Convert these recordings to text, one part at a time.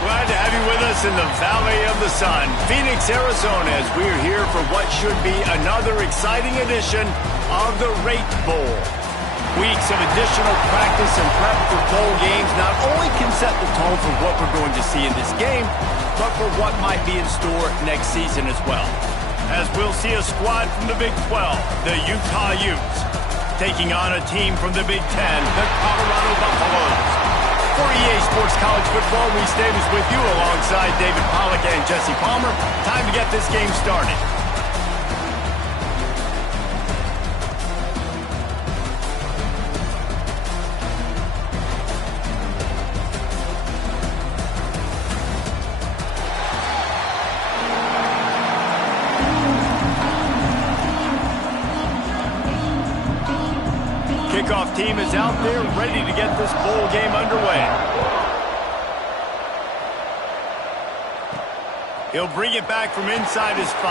Glad to have you with us in the Valley of the Sun, Phoenix, Arizona, as we're here for what should be another exciting edition of the Rate Bowl. Weeks of additional practice and prep for bowl games not only can set the tone for what we're going to see in this game, but for what might be in store next season as well. As we'll see a squad from the Big 12, the Utah Utes, taking on a team from the Big 10, the Colorado Buffaloes. For EA Sports College Football, Reese Davis with you alongside David Pollack and Jesse Palmer. Time to get this game started. Kickoff team is out there ready to get this bowl game underway. He'll bring it back from inside his 5.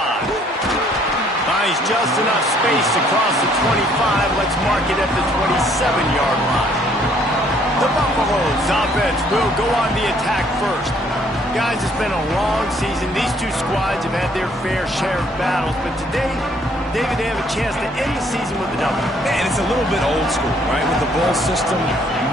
Finds just enough space across the 25. Let's mark it at the 27-yard line. The Buffaloes offense will go on the attack first. Guys, it's been a long season. These two squads have had their fair share of battles, but today, David, they have a chance to end the season with a W. And it's a little bit old school, right? With the bowl system,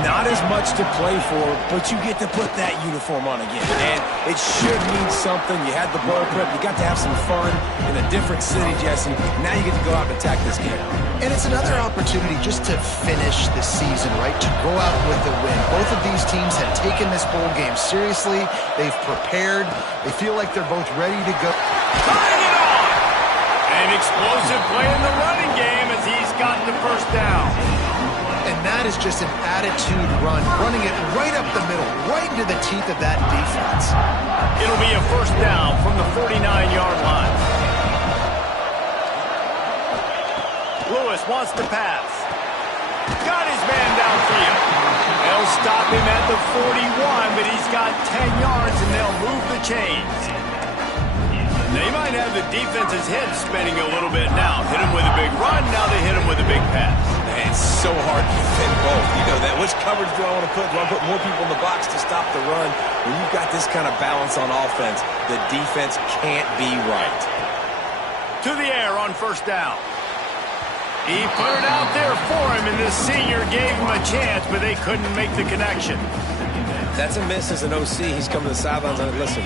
not as much to play for, but you get to put that uniform on again. And it should mean something. You had the bowl prep. You got to have some fun in a different city, Jesse. Now you get to go out and attack this game. And it's another opportunity just to finish the season, right? To go out with a win. Both of these teams have taken this bowl game seriously. They've prepared. They feel like they're both ready to go. Tying it on! An explosive play in the running game as he's got the first down. And that is just an attitude run, running it right up the middle, right into the teeth of that defense. It'll be a first down from the 49-yard line. Lewis wants to pass. Got his man downfield. They'll stop him at the 41, but he's got 10 yards, and they'll move the chains. They might have the defense's head spinning a little bit now. Hit him with a big run, now they hit him with a big pass. Man, it's so hard to fit both. You know that. Which coverage do I want to put? Do I put more people in the box to stop the run? When you've got this kind of balance on offense, the defense can't be right. To the air on first down. He put it out there for him, and the senior gave him a chance, but they couldn't make the connection. That's a miss as an OC. He's coming to the sidelines and listen,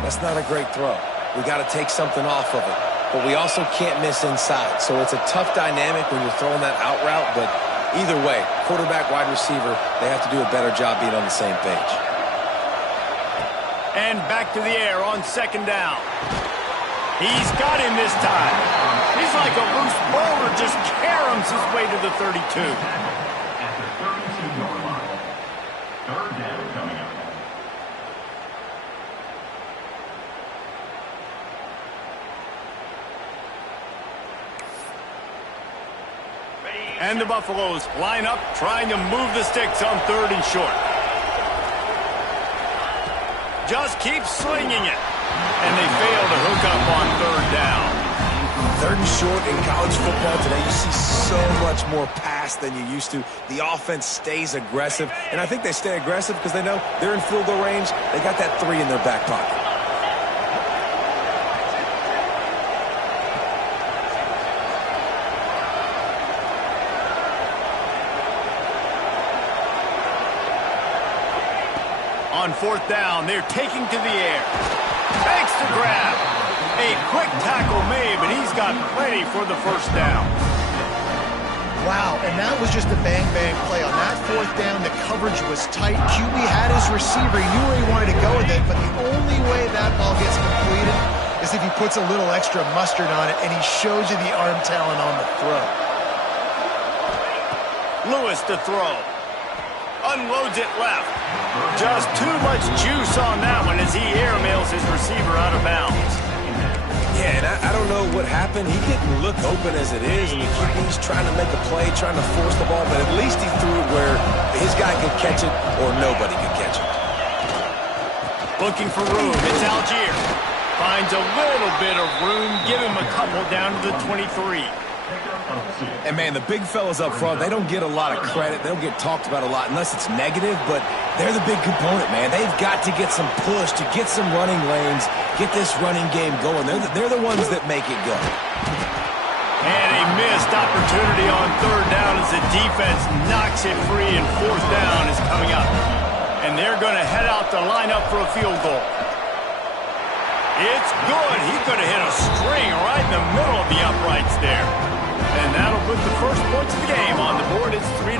that's not a great throw. We got to take something off of it. But we also can't miss inside. So it's a tough dynamic when you're throwing that out route. But either way, quarterback, wide receiver, they have to do a better job being on the same page. And back to the air on second down. He's got him this time. He's like a loose boulder, just caroms his way to the 32. And the Buffaloes line up, trying to move the sticks on 3rd and short. Just keep slinging it. And they fail to hook up on 3rd down. 3rd and short in college football today, you see so much more pass than you used to. The offense stays aggressive. And I think they stay aggressive because they know they're in field goal range. They got that 3 in their back pocket. On 4th down, they're taking to the air. Makes the grab. A quick tackle made, but he's got plenty for the first down. Wow, and that was just a bang-bang play. On that 4th down, the coverage was tight. QB had his receiver. He knew where he wanted to go with it, but the only way that ball gets completed is if he puts a little extra mustard on it, and he shows you the arm talent on the throw. Lewis to throw. Unloads it left. Just too much juice on that one as he airmails his receiver out of bounds. Yeah, and I don't know what happened. He didn't look open as it is, and he's trying to make a play, trying to force the ball, but at least he threw it where his guy could catch it or nobody could catch it. Looking for room. It's Algier. Finds a little bit of room. Give him a couple down to the 23. And, man, the big fellas up front, they don't get a lot of credit. They don't get talked about a lot unless it's negative, but they're the big component, man. They've got to get some push, to get some running lanes, get this running game going. They're the ones that make it go. And a missed opportunity on third down as the defense knocks it free, and fourth down is coming up. And they're going to head out to line up for a field goal. It's good. He's going to hit a string right in the middle of the uprights there. And that'll put the first points of the game on the board. It's 3-0.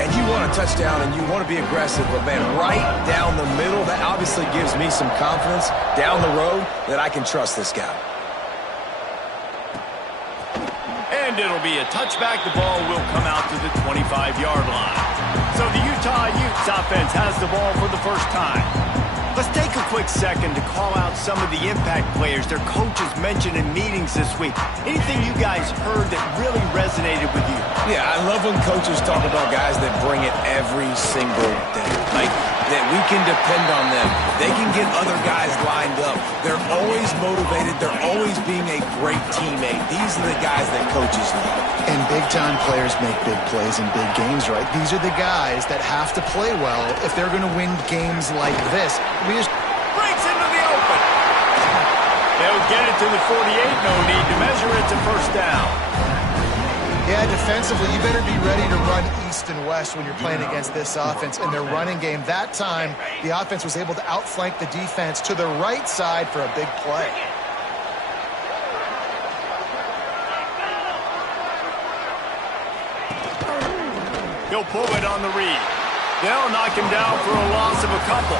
And you want a touchdown and you want to be aggressive, but, man, right down the middle, that obviously gives me some confidence down the road that I can trust this guy. And it'll be a touchback. The ball will come out to the 25-yard line. So the Utah Utes offense has the ball for the first time. Let's take a quick second to call out some of the impact players their coaches mentioned in meetings this week. Anything you guys heard that really resonated with you? Yeah, I love when coaches talk about guys that bring it every single day. Like, that we can depend on them. They can get other guys lined up. They're always motivated. They're always being a great teammate. These are the guys that coaches love. And big-time players make big plays in big games, right? These are the guys that have to play well if they're going to win games like this. Breaks into the open. They'll get it to the 48. No need to measure it to first down. Yeah, defensively, you better be ready to run east and west when you're playing against this offense. In their running game, that time, the offense was able to outflank the defense to the right side for a big play. He'll pull it on the read. They'll knock him down for a loss of a couple.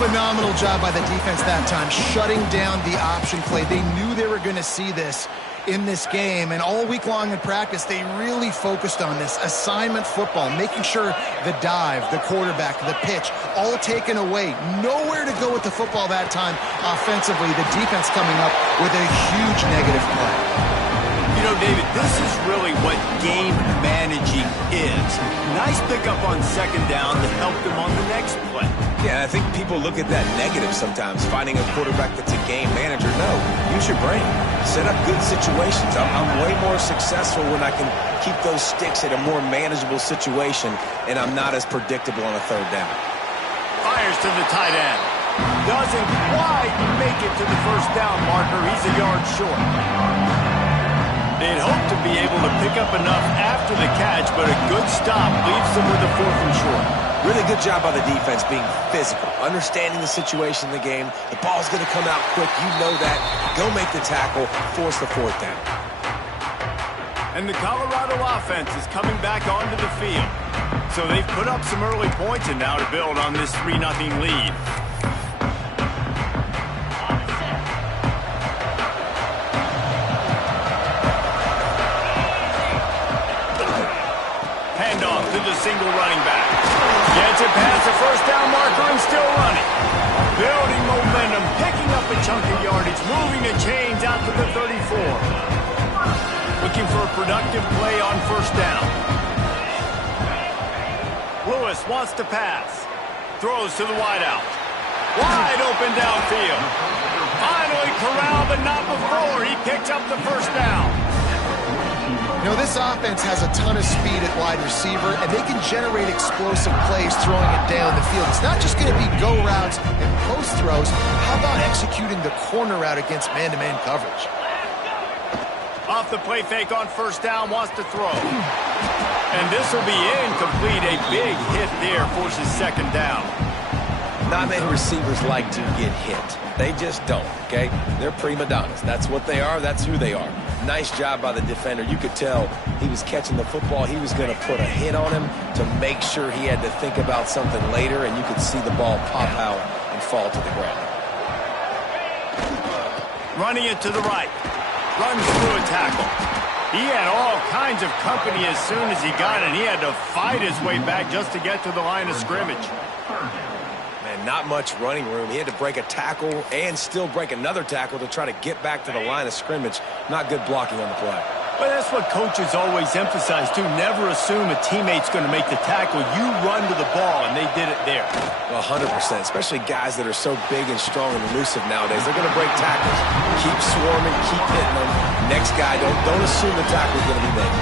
Phenomenal job by the defense that time, shutting down the option play. They knew they were going to see this in this game, and all week long in practice, they really focused on this assignment football, making sure the dive, the quarterback, the pitch, all taken away. Nowhere to go with the football that time offensively. The defense coming up with a huge negative play. You know, David, this is really what game managing is. Nice pickup on second down to help them on the next play. Yeah, I think people look at that negative sometimes, finding a quarterback that's a game manager. No, use your brain. Set up good situations. I'm way more successful when I can keep those sticks at a more manageable situation, and I'm not as predictable on a third down. Fires to the tight end. Doesn't quite make it to the first down marker. He's a yard short. They'd hope to be able to pick up enough after the catch, but a good stop leaves them with a fourth and short. Really good job by the defense being physical, understanding the situation in the game. The ball's going to come out quick. You know that. Go make the tackle, force the fourth down. And the Colorado offense is coming back onto the field. So they've put up some early points and now to build on this 3-0 lead. Handoff to the single running back. Gets it past the first down marker and still running. Building momentum, picking up a chunk of yardage, moving the chains out to the 34. Looking for a productive play on first down. Lewis wants to pass. Throws to the wideout. Wide open downfield. Finally corralled, but not before. He picks up the first down. You know, this offense has a ton of speed at wide receiver, and they can generate explosive plays throwing it down the field. It's not just going to be go routes and post throws. How about executing the corner route against man-to-man coverage? Off the play fake on first down, wants to throw. And this will be incomplete. A big hit there forces second down. Not many receivers like to get hit. They just don't, okay? They're prima donnas. That's what they are. That's who they are. Nice job by the defender. You could tell he was catching the football. He was going to put a hit on him to make sure he had to think about something later, and you could see the ball pop out and fall to the ground. Running it to the right. Runs through a tackle. He had all kinds of company as soon as he got it. He had to fight his way back just to get to the line of scrimmage. Man, not much running room. He had to break a tackle and still break another tackle to try to get back to the line of scrimmage. Not good blocking on the play. But that's what coaches always emphasize, too. Never assume a teammate's going to make the tackle. You run to the ball, and they did it there. Well, 100%, especially guys that are so big and strong and elusive nowadays. They're going to break tackles. Keep swarming, keep hitting them. Next guy, don't assume the tackle's going to be made.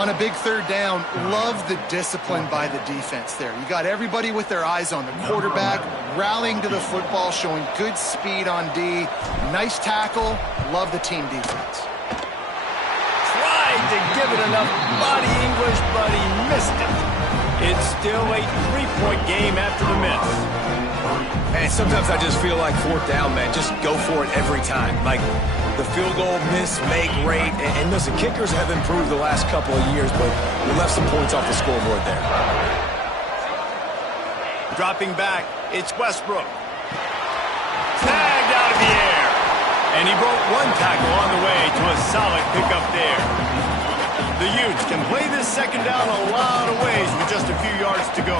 On a big third down, love the discipline by the defense there. You got everybody with their eyes on the quarterback, rallying to the football, showing good speed on D. Nice tackle. Love the team defense. To give it enough body English, but he missed it. It's still a 3-point game after the miss. And sometimes I just feel like fourth down, man. Just go for it every time. Like the field goal, miss, make, rate. And listen, kickers have improved the last couple of years, but we left some points off the scoreboard there. Dropping back, it's Westbrook. Snagged out of the air. And he broke one tackle on the way to a solid pickup there. The Utes can play this second down a lot of ways with just a few yards to go.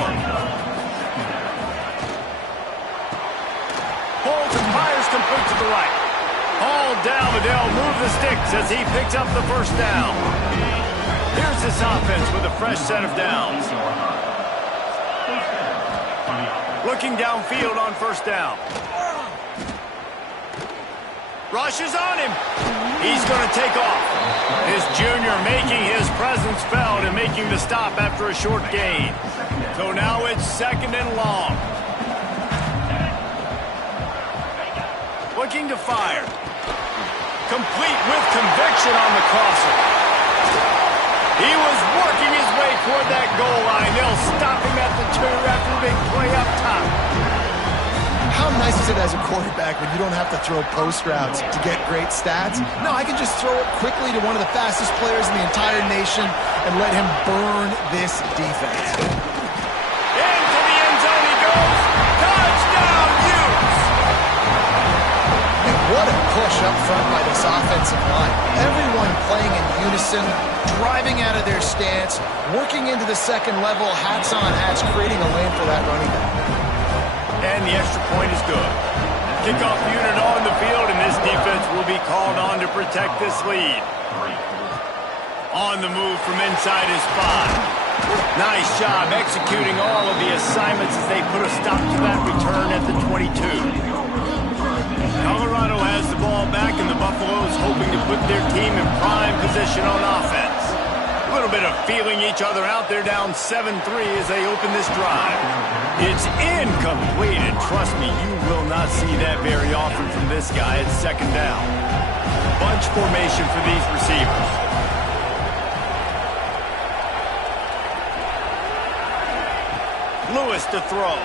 Holds and fires complete to the right. All down, Liddell moves the sticks as he picks up the first down. Here's this offense with a fresh set of downs. Looking downfield on first down. Rushes on him. He's going to take off. His junior making his presence felt and making the stop after a short gain. So now it's second and long. Looking to fire. Complete with conviction on the crosser. He was working his way toward that goal line. They'll stop him at the 2 after a big play up top. How nice is it as a quarterback when you don't have to throw post routes to get great stats? No, I can just throw it quickly to one of the fastest players in the entire nation and let him burn this defense. Into the end zone he goes. Touchdown, Utes! And what a push up front by this offensive line. Everyone playing in unison, driving out of their stance, working into the second level, hats on hats, creating a lane for that running back. And the extra point is good. Kickoff unit on the field, and this defense will be called on to protect this lead. On the move from inside his 5. Nice job executing all of the assignments as they put a stop to that return at the 22. Colorado has the ball back, and the Buffaloes hoping to put their team in prime position on offense. A little bit of feeling each other out. They're down 7-3 as they open this drive. It's incomplete, and trust me, you will not see that very often from this guy at second down. Bunch formation for these receivers. Lewis to throw.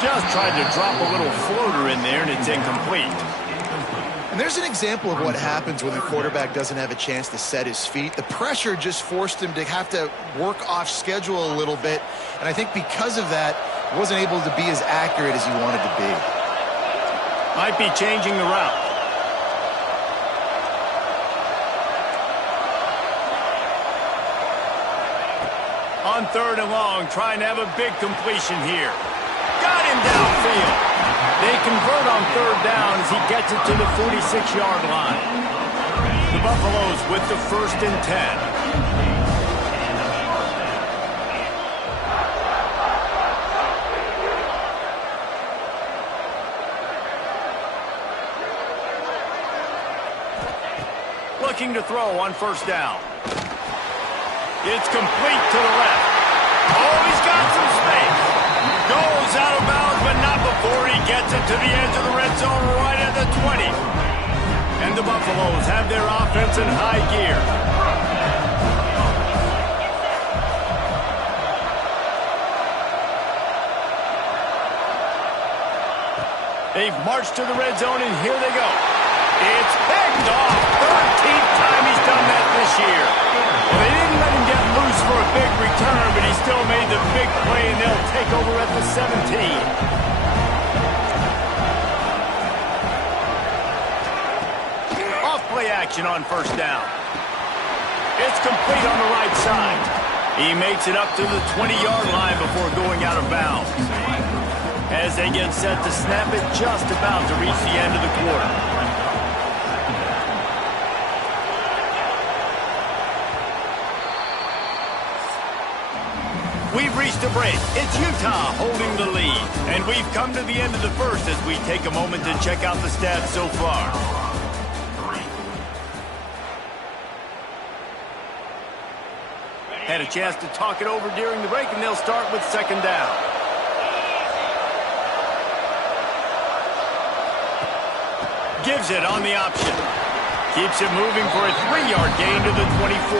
Just tried to drop a little floater in there, and it's incomplete. And there's an example of what happens when the quarterback doesn't have a chance to set his feet. The pressure just forced him to have to work off schedule a little bit. And I think because of that, he wasn't able to be as accurate as he wanted to be. Might be changing the route. On third and long, trying to have a big completion here. Got him downfield. They convert on third down as he gets it to the 46-yard line. The Buffaloes with the 1st and 10. Looking to throw on first down. It's complete to the left. Oh, he's got some space. Goes out of bounds, but not before he gets it to the edge of the red zone right at the 20. And the Buffaloes have their offense in high gear. They've marched to the red zone, and here they go. It's picked off. 13th time he's done that this year. Well, they didn't let him get loose for a big return, but he still made the big play, and they'll take over at the 17. Off-play action on first down. It's complete on the right side. He makes it up to the 20-yard line before going out of bounds. As they get set to snap it, just about to reach the end of the quarter. We've reached a break. It's Utah holding the lead. And we've come to the end of the first as we take a moment to check out the stats so far. Had a chance to talk it over during the break, and they'll start with second down. Gives it on the option. Keeps it moving for a 3-yard gain to the 24.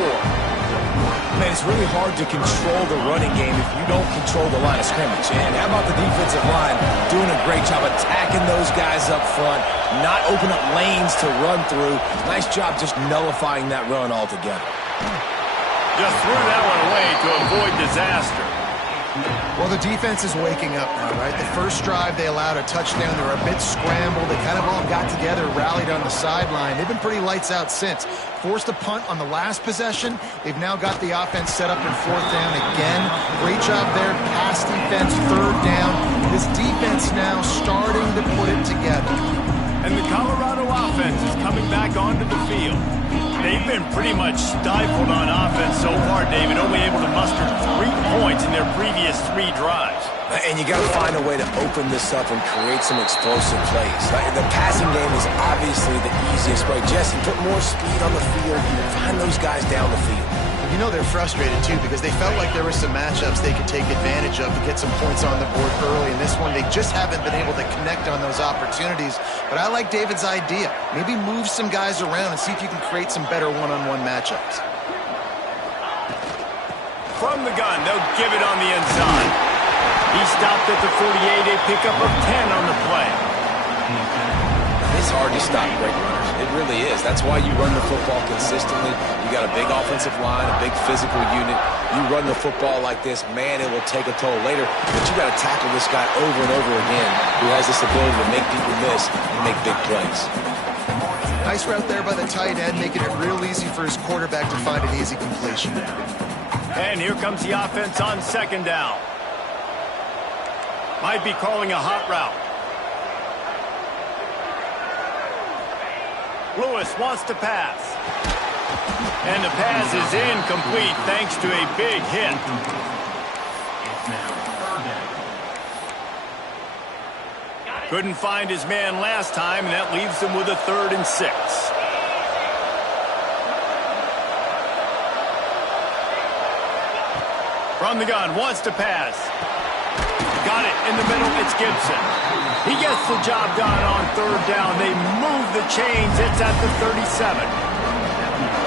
Man, it's really hard to control the running game if you don't control the line of scrimmage. And how about the defensive line doing a great job attacking those guys up front, not open up lanes to run through. Nice job just nullifying that run altogether. Just threw that one away to avoid disaster. Well, the defense is waking up now, right? The first drive, they allowed a touchdown. They were a bit scrambled. They kind of all got together, rallied on the sideline. They've been pretty lights out since. Forced a punt on the last possession. They've now got the offense set up in fourth down again. Great job there. Pass defense, third down. This defense now starting to put it together. And the Colorado offense is coming back onto the field. They've been pretty much stifled on offense so far, David, only able to muster 3 points in their previous 3 drives. And you got to find a way to open this up and create some explosive plays. The passing game is obviously the easiest way. Jesse, put more speed on the field. Find those guys down the field. You know they're frustrated, too, because they felt like there were some matchups they could take advantage of to get some points on the board early. In this one, they just haven't been able to connect on those opportunities. But I like David's idea. Maybe move some guys around and see if you can create some better one-on-one matchups. From the gun, they'll give it on the inside. He stopped at the 48, a pickup of 10 on the play. It's hard to stop great runners. It really is. That's why you run the football consistently. You got a big offensive line, a big physical unit. You run the football like this, man, it will take a toll later. But you got to tackle this guy over and over again who has this ability to make people miss and make big plays. Nice route there by the tight end, making it real easy for his quarterback to find an easy completion. And here comes the offense on second down. Might be calling a hot route. Lewis wants to pass. And the pass is incomplete thanks to a big hit. Couldn't find his man last time, and that leaves him with a 3rd and 6. From the gun, wants to pass. Got it in the middle, it's Gibson. He gets the job done on 3rd down. They move the chains, it's at the 37.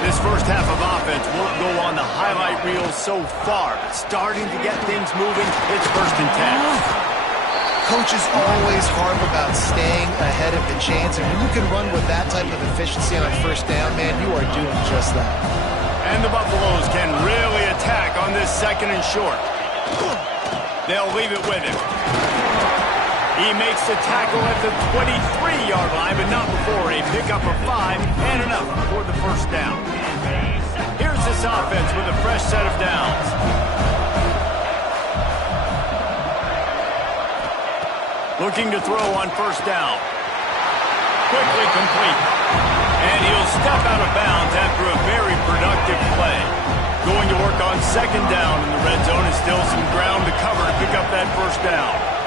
This first half of offense won't go on the highlight reel so far, but starting to get things moving, it's 1st and 10. Coaches always harp about staying ahead of the chains, and when you can run with that type of efficiency on 1st down, man, you are doing just that. And the Buffaloes can really attack on this 2nd and short. They'll leave it with him. He makes the tackle at the 23-yard line, but not before a pickup of 5 and enough for the 1st down. Here's this offense with a fresh set of downs. Looking to throw on 1st down. Quickly complete. And he'll step out of bounds after a very productive play. Going to work on 2nd down in the red zone, and still some ground to cover to pick up that 1st down.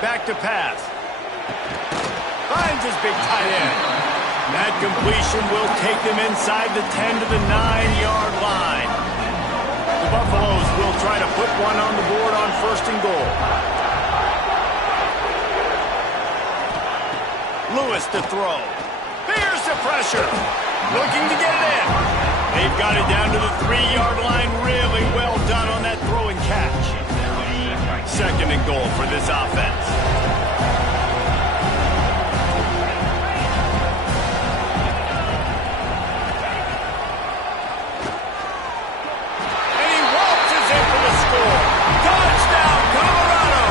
Back to pass. Finds his big tight end. That completion will take them inside the 10 to the 9-yard line. The Buffaloes will try to put one on the board on 1st and goal. Lewis to throw. Here's the pressure. Looking to get it in. They've got it down to the 3-yard line. Really well done on that throw and catch. 2nd and goal for this offense. And he waltzes in for the score. Touchdown, Colorado!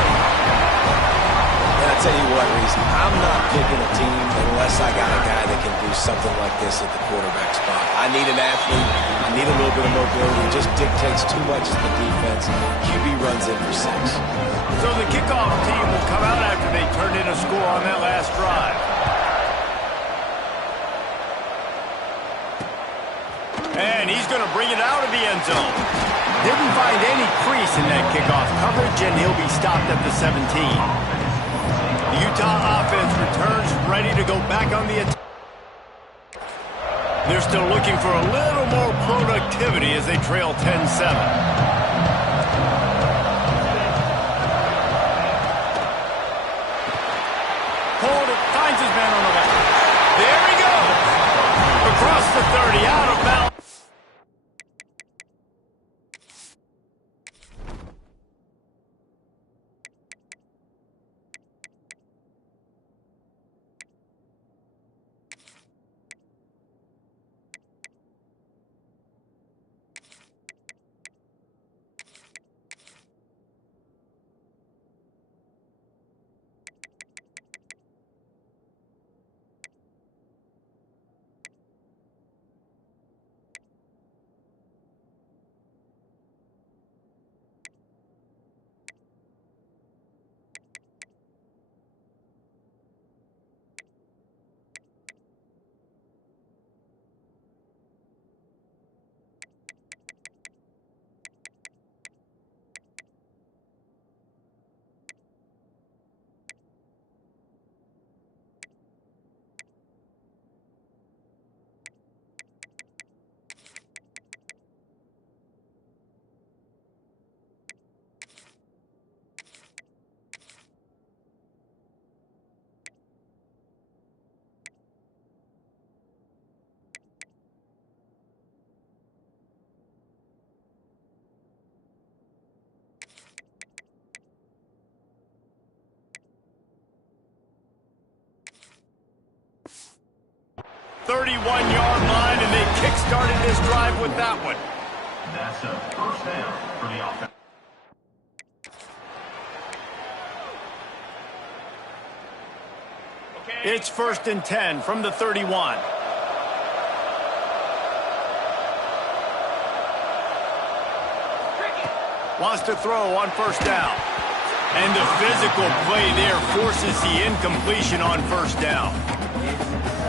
And I tell you what, Reese, I'm not picking a team unless I got a guy that can do something like this at the quarterback spot. I need an athlete. I need a little bit of mobility. It just dictates too much to the defense. QB runs in for 6. So the kickoff team will come out after they turned in a score on that last drive. And he's going to bring it out of the end zone. Didn't find any crease in that kickoff coverage, and he'll be stopped at the 17. The Utah offense returns ready to go back on the attack. They're still looking for a little more productivity as they trail 10-7. Hold it, finds his man on the left. There he goes! Across the 30, out of bounds. .31-yard line, and they kick-started this drive with that one. That's a first down for the offense. It's 1st and 10 from the 31. Wants to throw on 1st down. And the physical play there forces the incompletion on 1st down.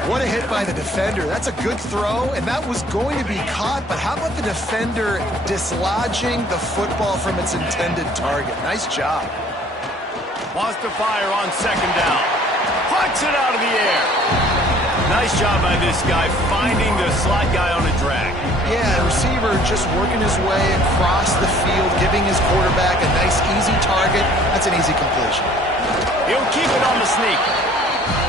What a hit by the defender. That's a good throw, and that was going to be caught, but how about the defender dislodging the football from its intended target? Nice job. Wants to fire on 2nd down. Puts it out of the air. Nice job by this guy finding the slot guy on a drag. Yeah, the receiver just working his way across the field, giving his quarterback a nice, easy target. That's an easy completion. He'll keep it on the sneak.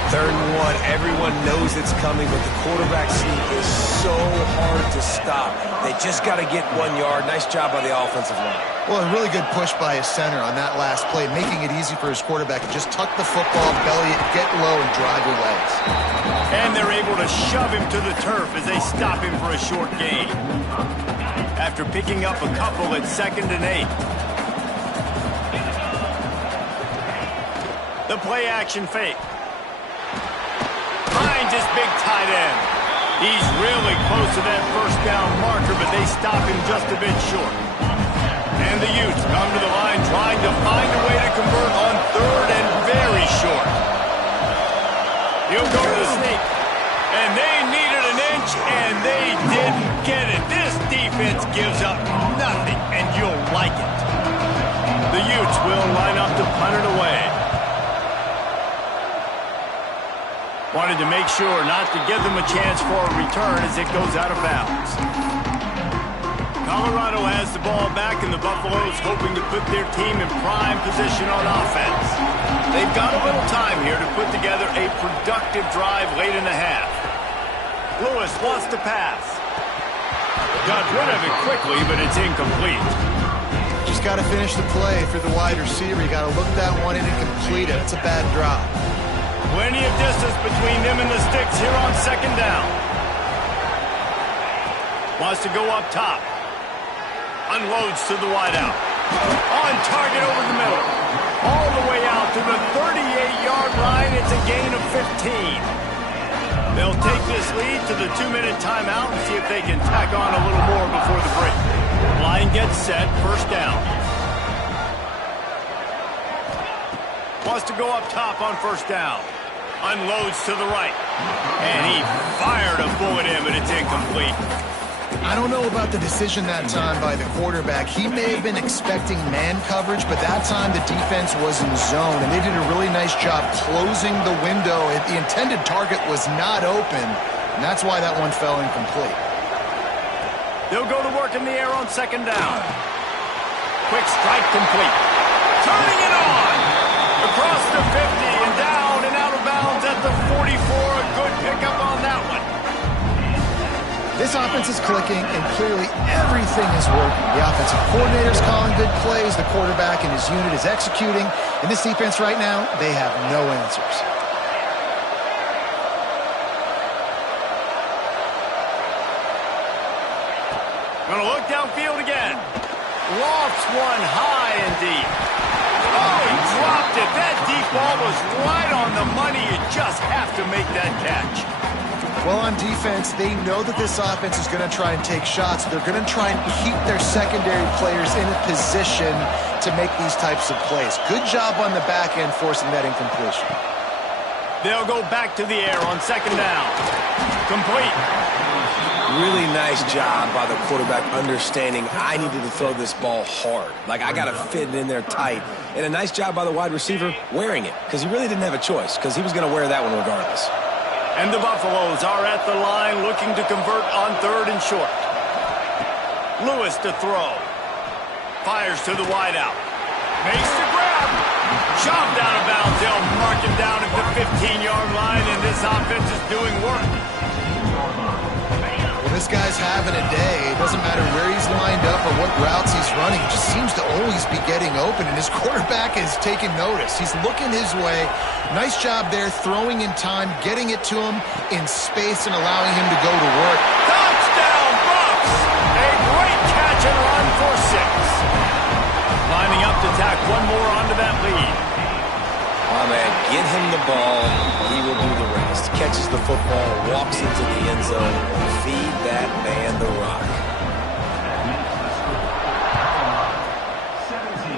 3rd and 1, everyone knows it's coming, but the quarterback sneak is so hard to stop. They just got to get 1 yard. Nice job by the offensive line. Well, a really good push by his center on that last play, making it easy for his quarterback to just tuck the football, belly it, get low, and drive your legs. And they're able to shove him to the turf as they stop him for a short gain. After picking up a couple at 2nd and 8. The play-action fake. Finds his big tight end. He's really close to that 1st down marker, but they stop him just a bit short. And the Utes come to the line trying to find a way to convert on 3rd and very short. He'll go to the sneak. And they needed an inch, and they didn't get it. This defense gives up nothing, and you'll like it. The Utes will line up to punt it away. Wanted to make sure not to give them a chance for a return as it goes out of bounds. Colorado has the ball back, and the Buffaloes hoping to put their team in prime position on offense. They've got a little time here to put together a productive drive late in the half. Lewis wants to pass. Got rid of it quickly, but it's incomplete. Just got to finish the play for the wide receiver. You got to look that one in and complete it. It's a bad drop. Plenty of distance between them and the sticks here on 2nd down. Wants to go up top. Unloads to the wideout. On target over the middle. All the way out to the 38-yard line. It's a gain of 15. They'll take this lead to the 2-minute timeout and see if they can tack on a little more before the break. Line gets set, first down. Wants to go up top on first down. Unloads to the right. And he fired a bullet in, but it's incomplete. I don't know about the decision that time by the quarterback. He may have been expecting man coverage, but that time the defense was in zone, and they did a really nice job closing the window. The intended target was not open, and that's why that one fell incomplete. They'll go to work in the air on second down. Quick strike complete. Turning it on. Across the 50 and down and out of bounds at the 44. A good pickup on that one. This offense is clicking, and clearly everything is working. The offensive coordinator's calling good plays. The quarterback and his unit is executing. And this defense right now, they have no answers. Going to look downfield again. Lofts one high and deep. Oh, he dropped it. That deep ball was right on the money. You just have to make that catch. Well, on defense, they know that this offense is going to try and take shots. They're going to try and keep their secondary players in a position to make these types of plays. Good job on the back end forcing that incompletion. They'll go back to the air on second down. Complete. Really nice job by the quarterback understanding I needed to throw this ball hard. Like, I got to fit it in there tight. And a nice job by the wide receiver wearing it, because he really didn't have a choice, because he was going to wear that one regardless. And the Buffaloes are at the line looking to convert on third and short. Lewis to throw. Fires to the wideout. Makes the grab. Chopped out of bounds. They'll mark him down at the 15-yard line, and this offense is doing work. Well, this guy's having a day. It doesn't matter where he's lined up or what routes he's running. He just seems to always be getting open, and his quarterback is taking notice. He's looking his way. Nice job there, throwing in time, getting it to him in space and allowing him to go to work. Touchdown, Bucks! A great catch and run for 6. Lining up to tack one more onto that lead. Oh, man, get him the ball. He will do the rest. Catches the football, walks into the end zone. Feed that man the rock. 17,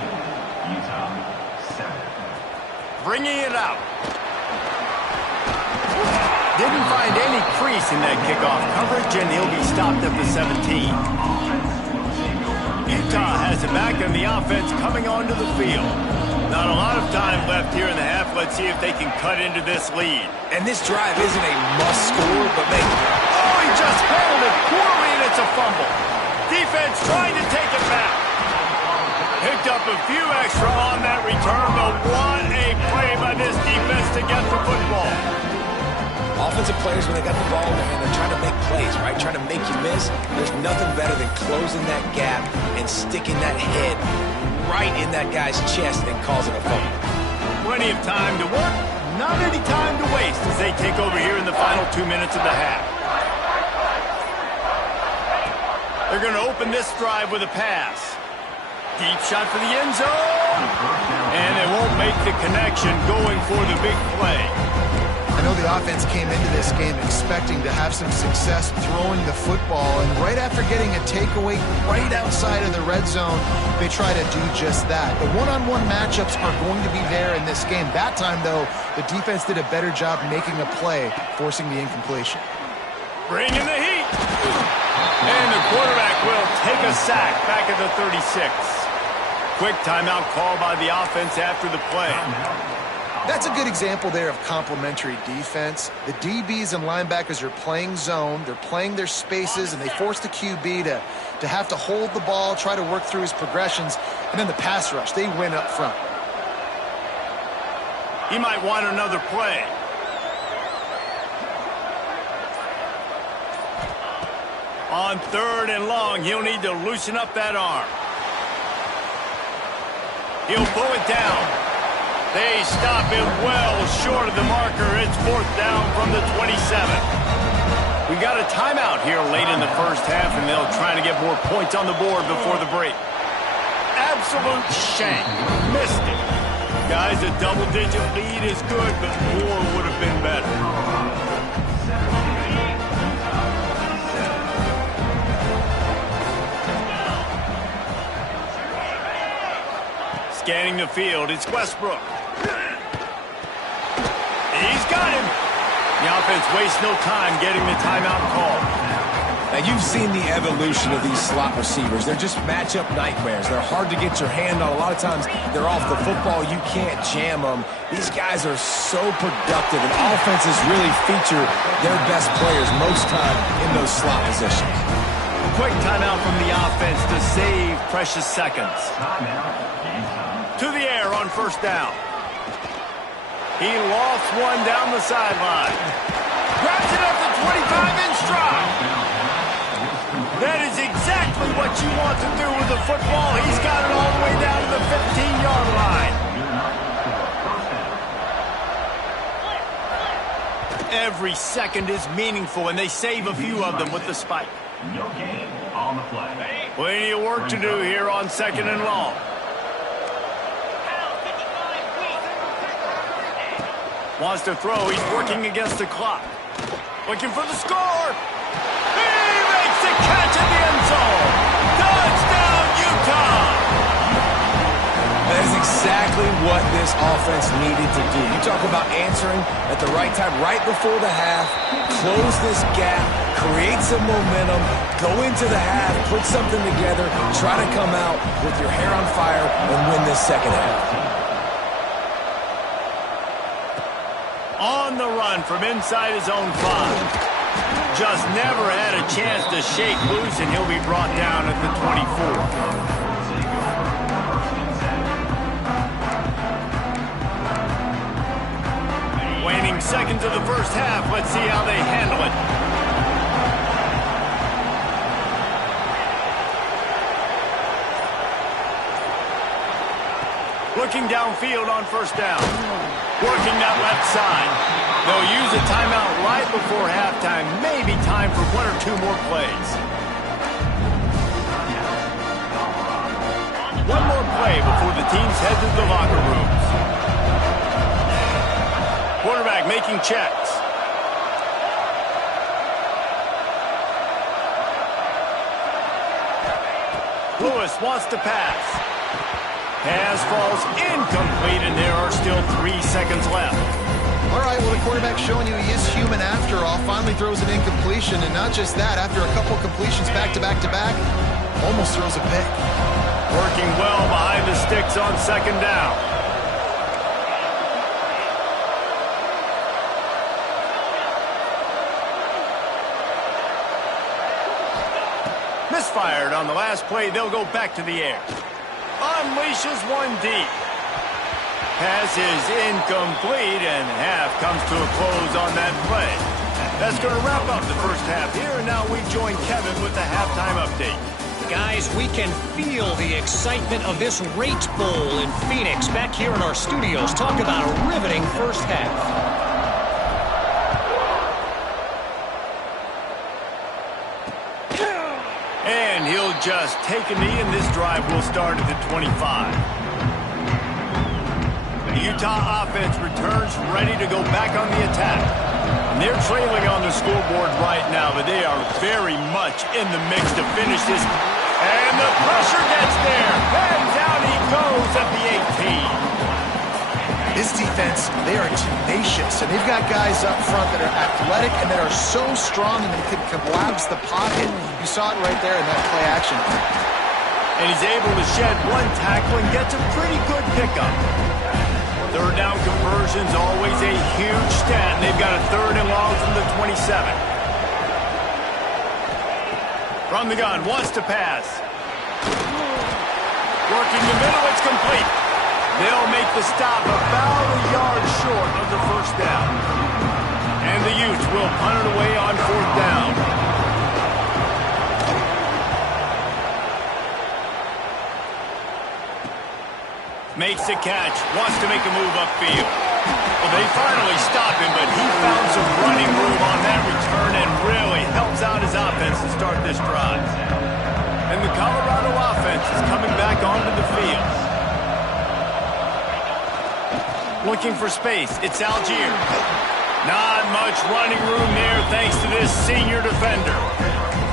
Utah 7. Bringing it out. Didn't find any crease in that kickoff coverage, and he'll be stopped at the 17. Utah has it back, and the offense coming onto the field. Not a lot of time left here in the half. Let's see if they can cut into this lead. And this drive isn't a must-score, but maybe. Oh, he just handled it poorly, and it's a fumble. Defense trying to take it back. Picked up a few extra on that return, but what a play by this defense to get the football. Offensive players, when they got the ball in their hand, they're trying to make plays, right? Trying to make you miss. There's nothing better than closing that gap and sticking that head right in that guy's chest and causing a fumble. Plenty of time to work, not any time to waste as they take over here in the final 2 minutes of the half. They're going to open this drive with a pass. Deep shot for the end zone. And they won't make the connection going for the big play. I know the offense came into this game expecting to have some success throwing the football, and right after getting a takeaway right outside of the red zone, they try to do just that. The one-on-one matchups are going to be there in this game. That time, though, the defense did a better job making a play, forcing the incompletion. Bringing the heat. And the quarterback will take a sack back at the 36. Quick timeout call by the offense after the play. That's a good example there of complementary defense. The DBs and linebackers are playing zone, they're playing their spaces, and they force the QB to have to hold the ball, try to work through his progressions, and then the pass rush, they win up front. He might want another play. On third and long, he'll need to loosen up that arm. He'll pull it down. They stop him well short of the marker. It's fourth down from the 27. We got a timeout here late in the first half, and they'll try to get more points on the board before the break. Absolute shank. Missed it. Guys, a double-digit lead is good, but more would have been better. Scanning the field, it's Westbrook. He's got him. The offense wastes no time getting the timeout call. Now, you've seen the evolution of these slot receivers. They're just matchup nightmares. They're hard to get your hand on. A lot of times, they're off the football. You can't jam them. These guys are so productive, and offenses really feature their best players most time in those slot positions. Quick timeout from the offense to save precious seconds. To the air on first down. He lofts one down the sideline. Grabs it up to 25 in stride. That is exactly what you want to do with the football. He's got it all the way down to the 15-yard line. Every second is meaningful, and they save a few of them with the spike. No gain on the play. Plenty of work to do here on second and long. Wants to throw. He's working against the clock. Looking for the score. He makes the catch in the end zone. Touchdown, Utah. That is exactly what this offense needed to do. You talk about answering at the right time, right before the half, close this gap, create some momentum, go into the half, put something together, try to come out with your hair on fire and win this second half. On the run from inside his own 5. Just never had a chance to shake loose, and he'll be brought down at the 24. Waning seconds of the first half. Let's see how they handle it. Looking downfield on first down. Working that left side. They'll use a timeout right before halftime. Maybe time for one or two more plays. One more play before the teams head to the locker rooms. Quarterback making checks. Lewis wants to pass. Pass falls incomplete, and there are still 3 seconds left. All right, well, the quarterback's showing you he is human after all. Finally throws an incompletion, and not just that, after a couple completions back-to-back-to-back, almost throws a pick. Working well behind the sticks on second down. Misfired on the last play. They'll go back to the air. Unleashes one deep. Pass is incomplete, and half comes to a close on that play. That's going to wrap up the first half here, and now we join Kevin with the halftime update. Guys, we can feel the excitement of this Rate Bowl in Phoenix back here in our studios. Talk about a riveting first half. And he'll just take a knee, and this drive will start at the 25. The Utah offense returns ready to go back on the attack. And they're trailing on the scoreboard right now, but they are very much in the mix to finish this. And the pressure gets there. And down he goes at the 18. This defense, they are tenacious, and they've got guys up front that are athletic and that are so strong and they can collapse the pocket. You saw it right there in that play action. And he's able to shed one tackle and gets a pretty good pickup. Third down conversion's always a huge stat, and they've got a third and long from the 27. From the gun, wants to pass. Working the middle, it's complete. They'll make the stop about a yard short of the first down. And the Utes will punt it away on fourth down. Makes the catch, wants to make a move upfield. Well, they finally stop him, but he found some running room on that return and really helps out his offense to start this drive. And the Colorado offense is coming back onto the field. Looking for space. It's Algier. Not much running room there thanks to this senior defender.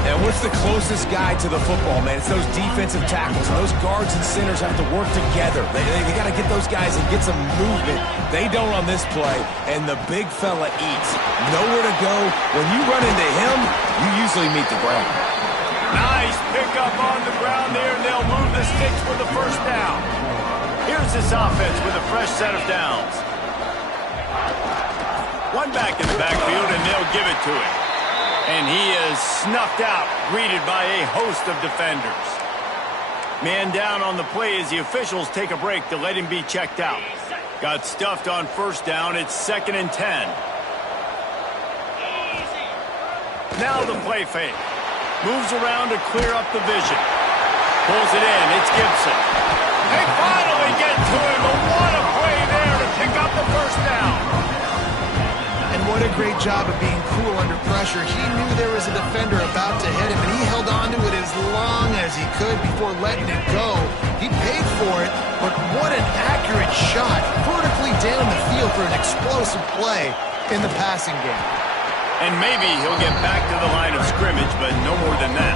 And what's the closest guy to the football, man? It's those defensive tackles. Those guards and centers have to work together. They got to get those guys and get some movement. They don't on this play, and the big fella eats. Nowhere to go. When you run into him, you usually meet the ground. Nice pickup on the ground there, and they'll move the sticks with the first down. Here's this offense with a fresh set of downs. One back in the backfield, and they'll give it to him. And he is snuffed out, greeted by a host of defenders. Man down on the play as the officials take a break to let him be checked out. Got stuffed on first down. It's 2nd and 10. Now the play fake. Moves around to clear up the vision. Pulls it in. It's Gibson. They finally get to him. But what a play there to pick up the first down. And what a great job of being cool under pressure. He knew there was a defender about to hit him, and he held on to it as long as he could before letting it go. He paid for it, but what an accurate shot vertically down the field for an explosive play in the passing game. And maybe he'll get back to the line of scrimmage, but no more than that.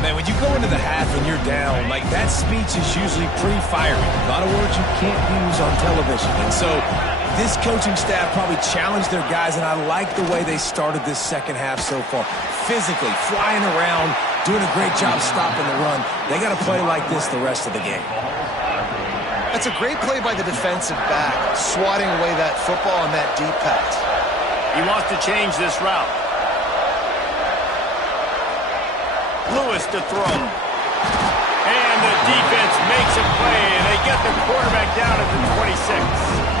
Man, when you go into the half and you're down, like that speech is usually pretty fiery. A lot of words you can't use on television. And so this coaching staff probably challenged their guys, and I like the way they started this second half so far. Physically, flying around, doing a great job stopping the run. They got to play like this the rest of the game. That's a great play by the defensive back, swatting away that football on that deep pass. He wants to change this route. Lewis to throw. And the defense makes a play, and they get the quarterback down at the 26.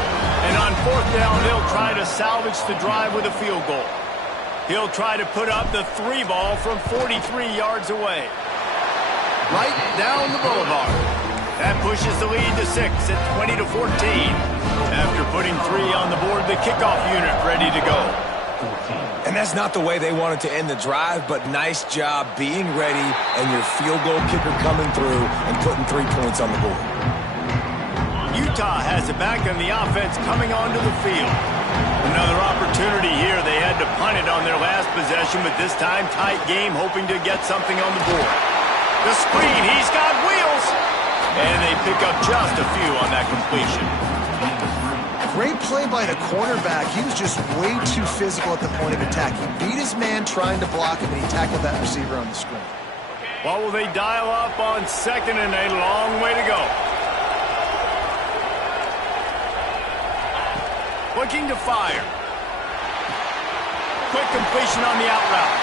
And on fourth down, they'll try to salvage the drive with a field goal. He'll try to put up the 3 ball from 43 yards away. Right down the boulevard. That pushes the lead to 6 at 20-14. After putting 3 on the board, the kickoff unit ready to go. And that's not the way they wanted to end the drive, but nice job being ready and your field goal kicker coming through and putting 3 points on the board. Utah has it back on the offense coming onto the field. Another opportunity here. They had to punt it on their last possession, but this time tight game, hoping to get something on the board. The screen, he's got wheels. And they pick up just a few on that completion. Great play by the cornerback. He was just way too physical at the point of attack. He beat his man trying to block him, and he tackled that receiver on the screen. What will they dial up on 2nd and a long way to go? Looking to fire. Quick completion on the out route.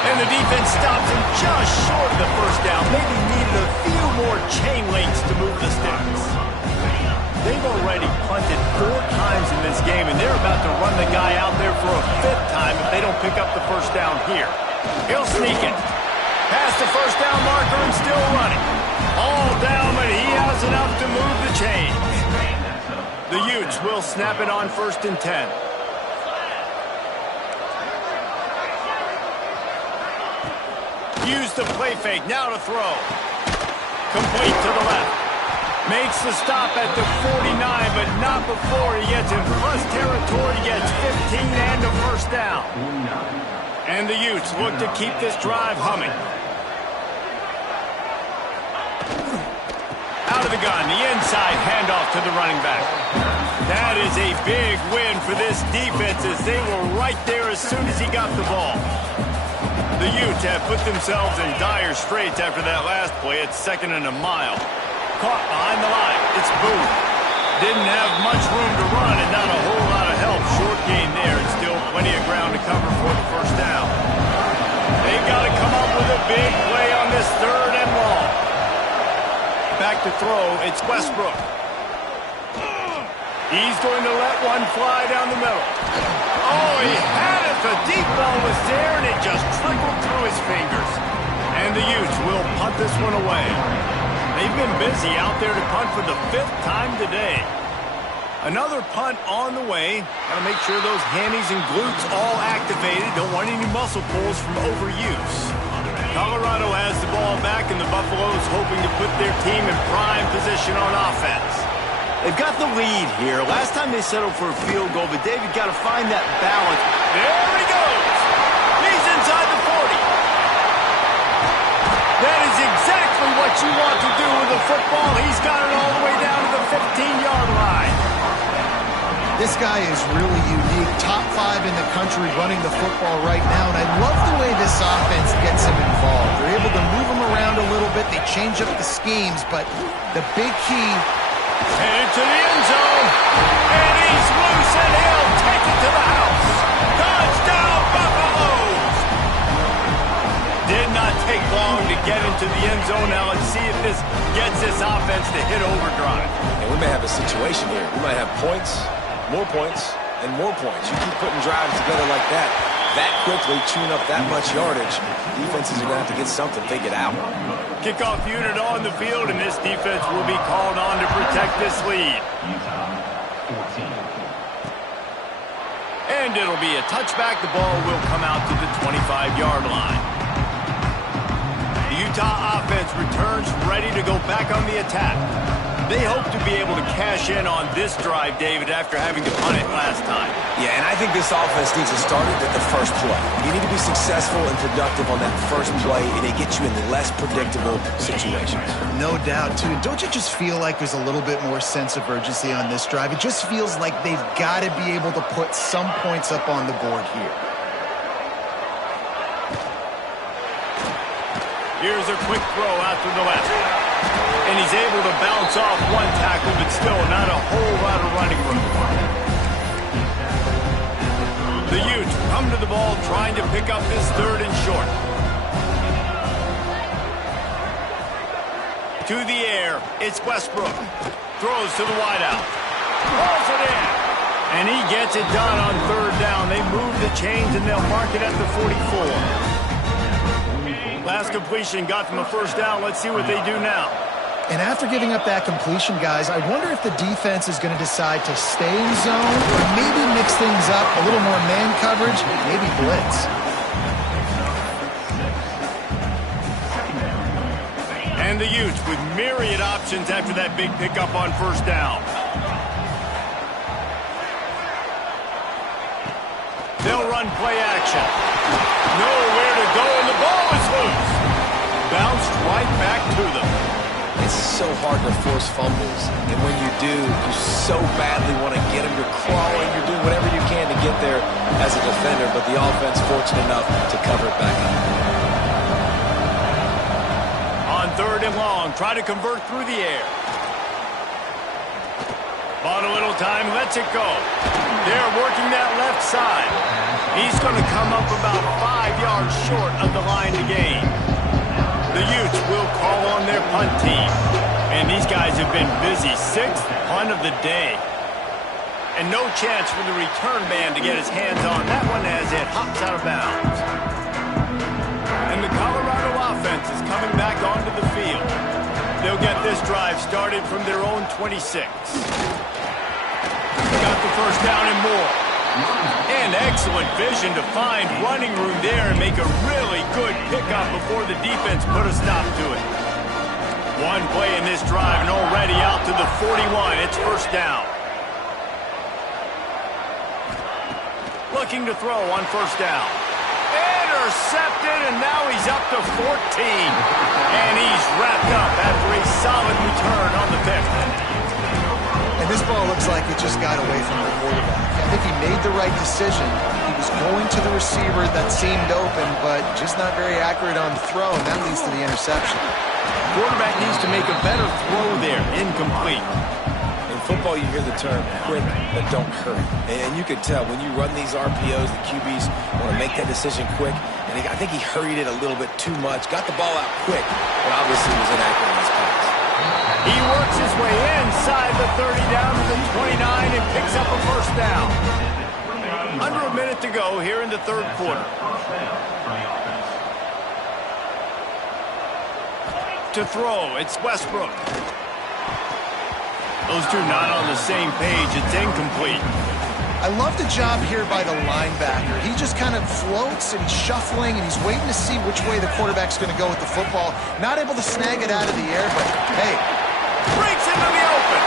And the defense stops him just short of the first down. Maybe needed a few more chain links to move the sticks. They've already punted 4 times in this game, and they're about to run the guy out there for a 5th time if they don't pick up the first down here. He'll sneak it. Past the first down marker and still running. All down, but he has enough to move the chains. The Utes will snap it on 1st and 10. Use the play fake, now to throw. Complete to the left. Makes the stop at the 49, but not before he gets in plus territory, gets 15 and a first down. And the Utes look to keep this drive humming. Out of the gun, the inside handoff to the running back. That is a big win for this defense as they were right there as soon as he got the ball. The Utes have put themselves in dire straits after that last play at 2nd and a mile. Caught behind the line. It's Booth. Didn't have much room to run and not a whole lot of help. Short gain there and still plenty of ground to cover for the first down. They've got to come up with a big play on this 3rd and long. Back to throw. It's Westbrook. He's going to let one fly down the middle. Oh, he had it. The deep ball was there, and it just trickled through his fingers. And the Utes will punt this one away. They've been busy out there to punt for the 5th time today. Another punt on the way. Got to make sure those hammies and glutes all activated. Don't want any muscle pulls from overuse. Colorado has the ball back, and the Buffaloes hoping to put their team in prime position on offense. They've got the lead here. Last time they settled for a field goal, but David got to find that balance. There he goes. He's inside the 40. That is exactly what you want to do with the football. He's got it all the way down to the 15-yard line. This guy is really unique. Top 5 in the country running the football right now, and I love the way this offense gets him involved. They're able to move him around a little bit. They change up the schemes, but the big key... Headed to the end zone, and he's loose, and he'll take it to the house. Touchdown, Buffaloes! Did not take long to get into the end zone. Now let's see if this gets this offense to hit overdrive. And we may have a situation here. We might have points, more points, and more points. You keep putting drives together like that quickly, chewing up that much yardage, defenses are going to have to get something figured out. Kickoff unit on the field, and this defense will be called on to protect this lead. And it'll be a touchback. The ball will come out to the 25-yard line. The Utah offense returns ready to go back on the attack. They hope to be able to cash in on this drive, David, after having to punt it last time. Yeah, and I think this offense needs to start it at the first play. You need to be successful and productive on that first play, and they get you in less predictable situations. No doubt, too. Don't you just feel like there's a little bit more sense of urgency on this drive? It just feels like they've got to be able to put some points up on the board here. Here's a quick throw out to the left. And he's able to bounce off one tackle, but still not a whole lot of running room. The Utes come to the ball trying to pick up this 3rd and short. To the air, it's Westbrook. Throws to the wideout. Pulls it in. And he gets it done on 3rd down. They move the chains and they'll mark it at the 44. Last completion got them a 1st down. Let's see what they do now. And after giving up that completion, guys, I wonder if the defense is going to decide to stay in zone or maybe mix things up, a little more man coverage, maybe blitz. And the Utes with myriad options after that big pickup on 1st down. They'll run play action. Nowhere to go, and the ball is loose. Bounced right back to them. It's so hard to force fumbles, and when you do, you so badly want to get them. You're crawling, you're doing whatever you can to get there as a defender, but the offense fortunate enough to cover it back up. On 3rd and long, try to convert through the air. Bought a little time, lets it go. They're working that left side. He's going to come up about 5 yards short of the line to gain. The Utes will call on their punt team. And these guys have been busy. 6th punt of the day. And no chance for the return man to get his hands on that one as it hops out of bounds. And the Colorado offense is coming back onto the field. They'll get this drive started from their own 26. Got the 1st down and more. And excellent vision to find running room there and make a really good pickup before the defense put a stop to it. One play in this drive and already out to the 41. It's 1st down. Looking to throw on 1st down. Intercepted, and now he's up to 14. And he's wrapped up after a solid return on the 5th. And this ball looks like it just got away from the quarterback. I think he made the right decision. He was going to the receiver that seemed open, but just not very accurate on the throw, and that leads to the interception. Quarterback needs to make a better throw there. Incomplete. In football, you hear the term quick but don't hurry. And you can tell when you run these RPOs, the QBs want to make that decision quick. And I think he hurried it a little bit too much. Got the ball out quick, but obviously was inaccurate in his pass. He works his way inside the 30 down to the 29 and picks up a 1st down. Under a minute to go here in the 3rd quarter. To throw, it's Westbrook. Those two not on the same page. It's incomplete. I love the job here by the linebacker. He just kind of floats and he's shuffling and he's waiting to see which way the quarterback's going to go with the football. Not able to snag it out of the air, but hey. Breaks into the open.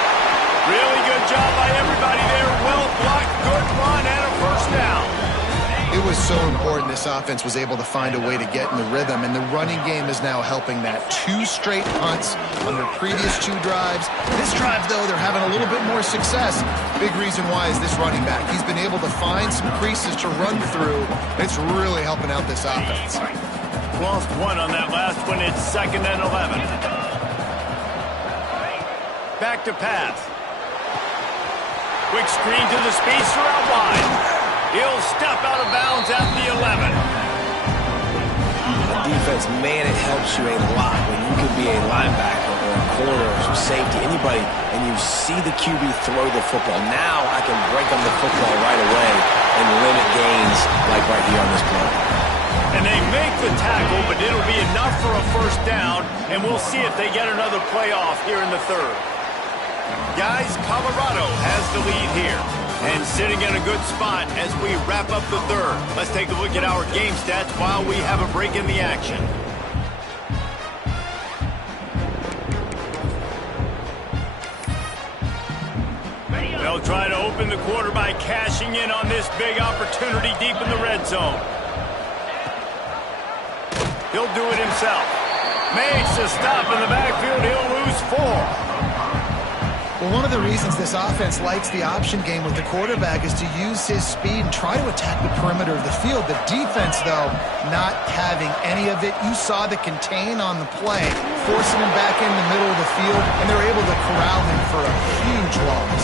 Really good job by everybody there. Well blocked, good run, and a first down. It was so important this offense was able to find a way to get in the rhythm, and the running game is now helping that. 2 straight punts on their previous 2 drives. This drive, though, they're having a little bit more success. Big reason why is this running back. He's been able to find some creases to run through. It's really helping out this offense. Lost 1 on that last one. It's 2nd and 11. Back to pass. Quick screen to the speedster out wide. He'll step out of bounds at the 11. Defense, man, it helps you a lot when you can be a linebacker or a corner or some safety, anybody, and you see the QB throw the football. Now I can break them the football right away and limit gains like right here on this play. And they make the tackle, but it'll be enough for a first down, and we'll see if they get another play off here in the 3rd. Guys, Colorado has the lead here. And sitting in a good spot as we wrap up the 3rd. Let's take a look at our game stats while we have a break in the action. They'll try to open the quarter by cashing in on this big opportunity deep in the red zone. He'll do it himself. Makes a stop in the backfield. He'll lose 4. Well, one of the reasons this offense likes the option game with the quarterback is to use his speed and try to attack the perimeter of the field. The defense, though, not having any of it. You saw the contain on the play, forcing him back in the middle of the field, and they're able to corral him for a huge loss.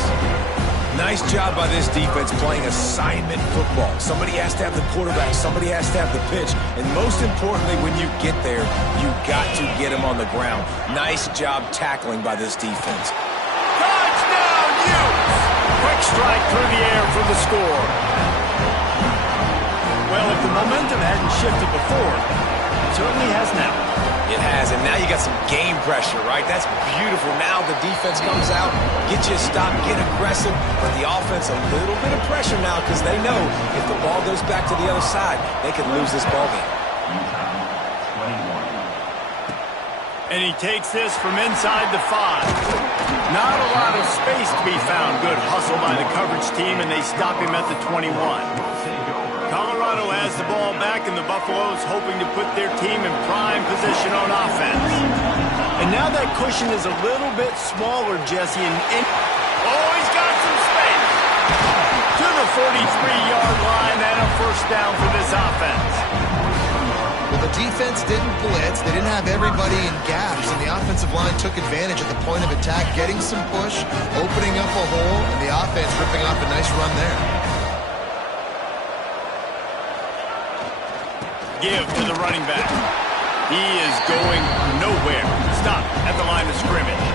Nice job by this defense playing assignment football. Somebody has to have the quarterback, somebody has to have the pitch, and most importantly, when you get there, you got to get him on the ground. Nice job tackling by this defense. Touchdown, Utes! Quick strike through the air for the score. Well, if the momentum hadn't shifted before, it certainly has now. It has, and now you got some game pressure, right? That's beautiful. Now the defense comes out, get you a stop, get aggressive, but the offense a little bit of pressure now because they know if the ball goes back to the other side, they could lose this ball game. And he takes this from inside the 5. Not a lot of space to be found. Good hustle by the coverage team, and they stop him at the 21. Colorado has the ball back, and the Buffaloes hoping to put their team in prime position on offense. And now that cushion is a little bit smaller, Jesse. Oh, he's got some space. To the 43-yard line, and a first down for this offense. Well, the defense didn't blitz. They didn't have everybody in gaps, and the offensive line took advantage at the point of attack, getting some push, opening up a hole, and the offense ripping off a nice run there. Give to the running back. He is going nowhere. Stop at the line of scrimmage.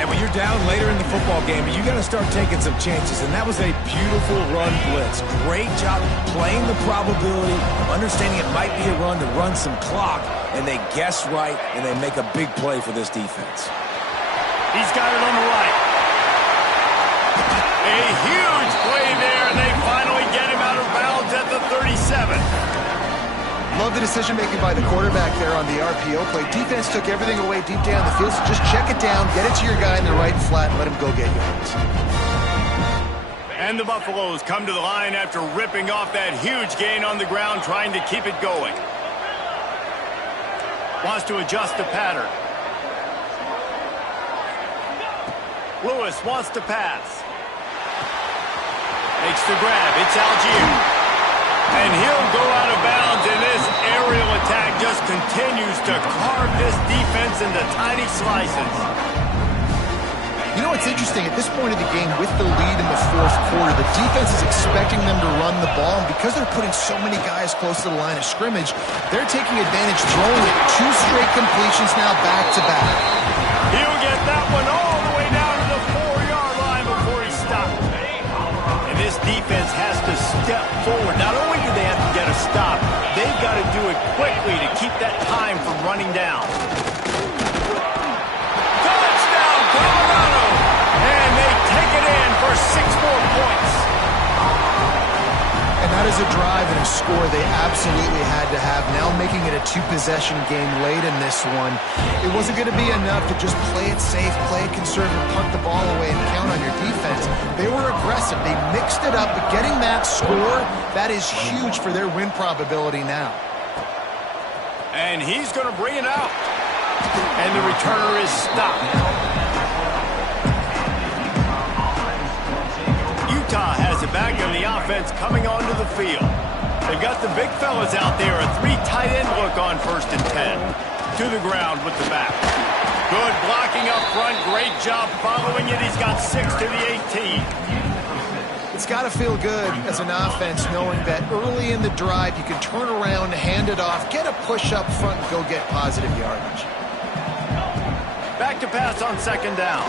And when you're down later in the football game, you got to start taking some chances, and that was a beautiful run blitz. Great job playing the probability, understanding it might be a run to run some clock, and they guess right, and they make a big play for this defense. He's got it on the right. A huge play there, and they finally get him out of bounds at the 37. Love the decision-making by the quarterback there on the RPO play. Defense took everything away deep down the field, so just check it down, get it to your guy in the right flat, and let him go get yards. And the Buffaloes come to the line after ripping off that huge gain on the ground, trying to keep it going. Wants to adjust the pattern. Lewis wants to pass. Makes the grab. It's Algier. And he'll go out of bounds, and this aerial attack just continues to carve this defense into tiny slices. You know what's interesting? At this point of the game, with the lead in the 4th quarter, the defense is expecting them to run the ball, and because they're putting so many guys close to the line of scrimmage, they're taking advantage, throwing it 2 straight completions now back-to-back. He'll get that one all the way down to the 4-yard line before he stops. And this defense has to step forward. Not only do they have to get a stop, they've got to do it quickly to keep that time from running down. Touchdown, Colorado! And they take it in for 6 more points. And that is a a drive and a score they absolutely had to have. Now making it a two-possession game late in this one. It wasn't going to be enough to just play it safe, play it conservative, punt the ball away, and count on your defense. They were aggressive. They mixed it up, but getting that score, that is huge for their win probability now. And he's going to bring it out. And the returner is stopped. Utah has it back in the offense coming onto the field. They've got the big fellas out there, a three tight end look on 1st and 10. To the ground with the back. Good blocking up front. Great job following it. He's got 6 to the 18. It's got to feel good as an offense knowing that early in the drive you can turn around, hand it off, get a push up front, and go get positive yardage. Back to pass on 2nd down.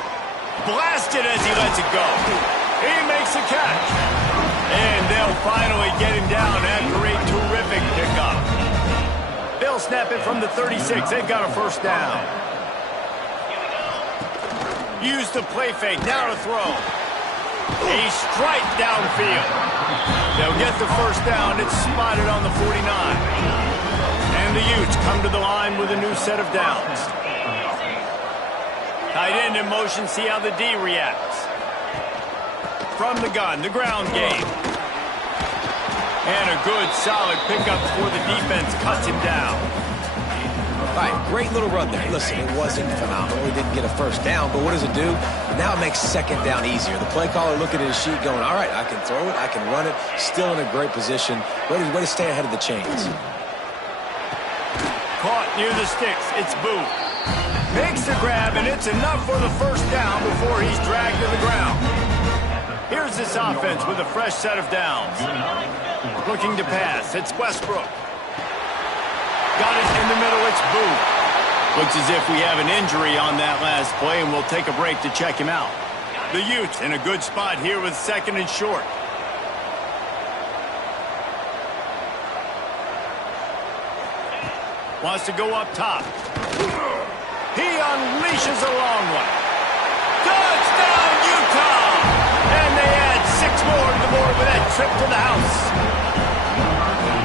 Blasted as he lets it go. He makes a catch. And they'll finally get him down after a terrific pickup. They'll snap it from the 36. They've got a 1st down. Use the play fake. Now to throw. A strike downfield. They'll get the 1st down. It's spotted on the 49. And the Utes come to the line with a new set of downs. Tight end in motion. See how the D reacts. From the gun, the ground game. And a good, solid pickup before the defense cuts him down. All right, great little run there. Listen, it wasn't phenomenal. He didn't get a 1st down, but what does it do? Now it makes 2nd down easier. The play caller looking at his sheet going, all right, I can throw it, I can run it. Still in a great position. Way to stay ahead of the chains. Caught near the sticks. It's Booth. Makes the grab, and it's enough for the 1st down before he's dragged to the ground. Here's this offense with a fresh set of downs. Looking to pass. It's Westbrook. Got it in the middle. It's Booth. Looks as if we have an injury on that last play, and we'll take a break to check him out. The Utes in a good spot here with 2nd and short. Wants to go up top. He unleashes a long one. Touchdown, Utah! And they add 6 more to the board with that trip to the house.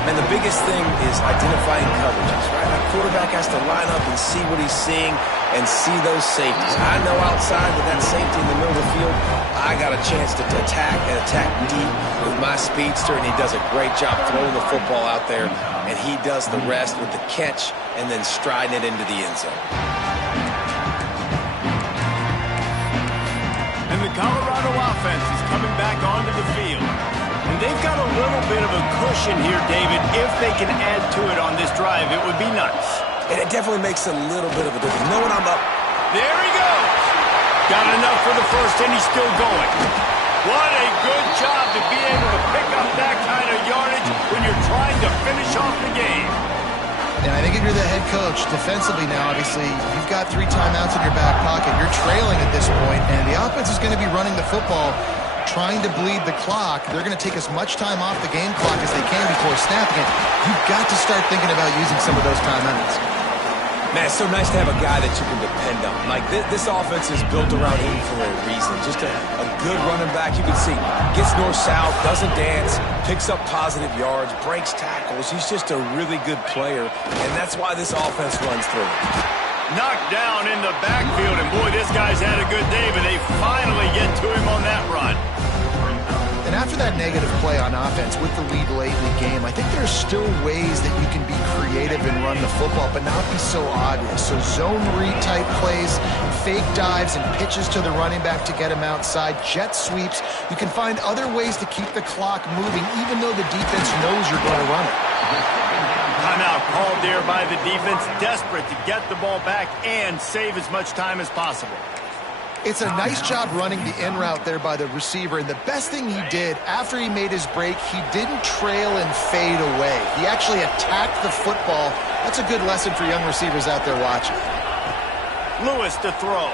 And the biggest thing is identifying coverages, right? A quarterback has to line up and see what he's seeing and see those safeties. I know outside with that safety in the middle of the field, I got a chance to attack and attack deep with my speedster, and he does a great job throwing the football out there, and he does the rest with the catch and then striding it into the end zone. And the Colorado offense is coming back onto the field. And they've got a little bit of a cushion here, David. If they can add to it on this drive, it would be nice. And it definitely makes a little bit of a difference. Knowing I'm up. There he goes. Got enough for the 1st, and he's still going. What a good job to be able to pick up that kind of yardage when you're trying to finish off the game. And I think if you're the head coach, defensively now, obviously, you've got 3 timeouts in your back pocket. You're trailing at this point, and the offense is going to be running the football, trying to bleed the clock. They're going to take as much time off the game clock as they can before snapping it. You've got to start thinking about using some of those timeouts. Man, it's so nice to have a guy that you can depend on. Like, this offense is built around him for a reason. Just a good running back. You can see, gets north-south, doesn't dance, picks up positive yards, breaks tackles. He's just a really good player, and that's why this offense runs through. Knocked down in the backfield, and boy, this guy's had a good day, but they finally get to him on that run. And after that negative play on offense with the lead late in the game, I think there's still ways that you can be creative and run the football, but not be so obvious. So zone read type plays, fake dives, and pitches to the running back to get him outside, jet sweeps. You can find other ways to keep the clock moving, even though the defense knows you're going to run it. Timeout called there by the defense, desperate to get the ball back and save as much time as possible. It's a nice job running the in route there by the receiver, and the best thing he did after he made his break, he didn't trail and fade away. He actually attacked the football. That's a good lesson for young receivers out there watching. Lewis to throw.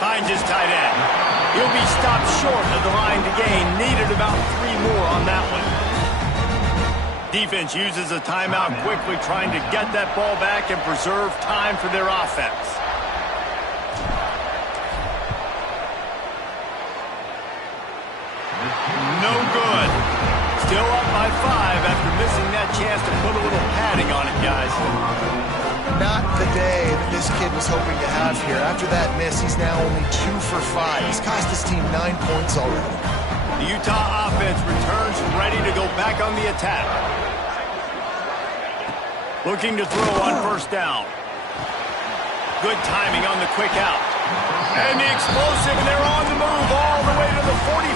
Finds his tight end. He'll be stopped short of the line to gain. Needed about 3 more on that one. Defense uses a timeout quickly, trying to get that ball back and preserve time for their offense. No good. Still up by 5 after missing that chance to put a little padding on it, guys. Not the day that this kid was hoping to have here. After that miss, he's now only 2 for 5. He's cost his team 9 points already. The Utah offense returns ready to go back on the attack. Looking to throw on first down. Good timing on the quick out. And the explosive, and they're on the move all the way to the 44.